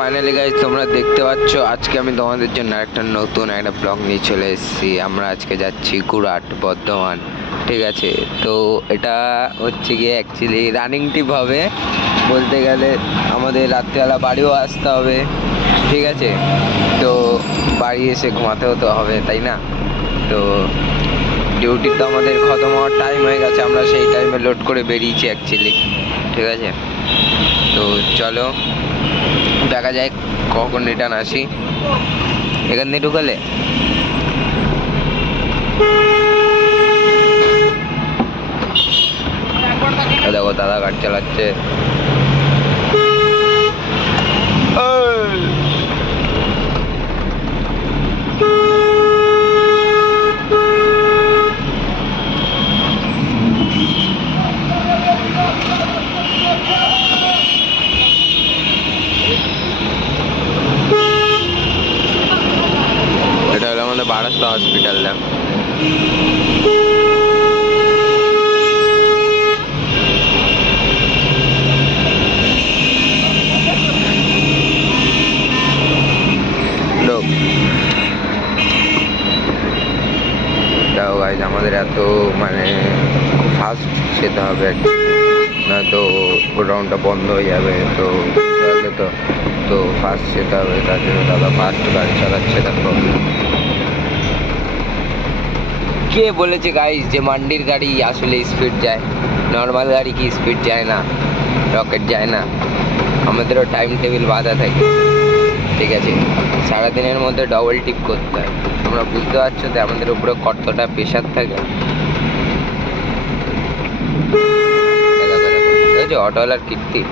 Finally guys তোমরা দেখতে পাচ্ছ, আজকে আমি তোমাদের জন্য একটা নতুন একটা ব্লগ নিয়ে চলে এসেছি। আমরা আজকে যাচ্ছি গুরাট বর্ধমান, ঠিক আছে? তো এটা হচ্ছে গিয়ে অ্যাকচুয়ালি রানিং টিপ হবে। বলতে গেলে আমাদের রাত্রিবেলা বাড়িও আসতে হবে, ঠিক আছে? তো বাড়ি এসে ঘুমাতেও তো হবে, তাই না? তো ডিউটি তো আমাদের খতম হওয়ার টাইম হয়ে গেছে, আমরা সেই টাইমে লোড করে বেরিয়েছি অ্যাকচুয়ালি ঠিক আছে? তো চলো দেখা যায় কখন রিটার্ন আসি। এখান দিয়ে ঢুকালে? দেখো দাদা গাড়ি চালাচ্ছে। আমাদের বারাসা হসপিটাল গাইজ আমাদের এত মানে ফাস্ট যেতে হবে। আর কি। নয়তো গোডাউনটা বন্ধ হয়ে যাবে, তো তো। তো ফাস্ট যেতে হবে, তার জন্য দাদা ফাস্ট গাড়ি চালাচ্ছে দেখো কে বলেছে গাইজ যে মান্ডির গাড়ি আসলে স্পিড যায়? নর্মাল গাড়ি কি স্পিড যায় না? রকেট যায় না? আমাদেরও টাইম টেবিল বাঁধা থাকে। ঠিক আছে? সারাদিনের মধ্যে ডবল টিপ করতে হয়। তোমরা বুঝতে পারছ যে আমাদের উপরে কতটা প্রেশার থাকে? অটোওয়ালার কীর্তি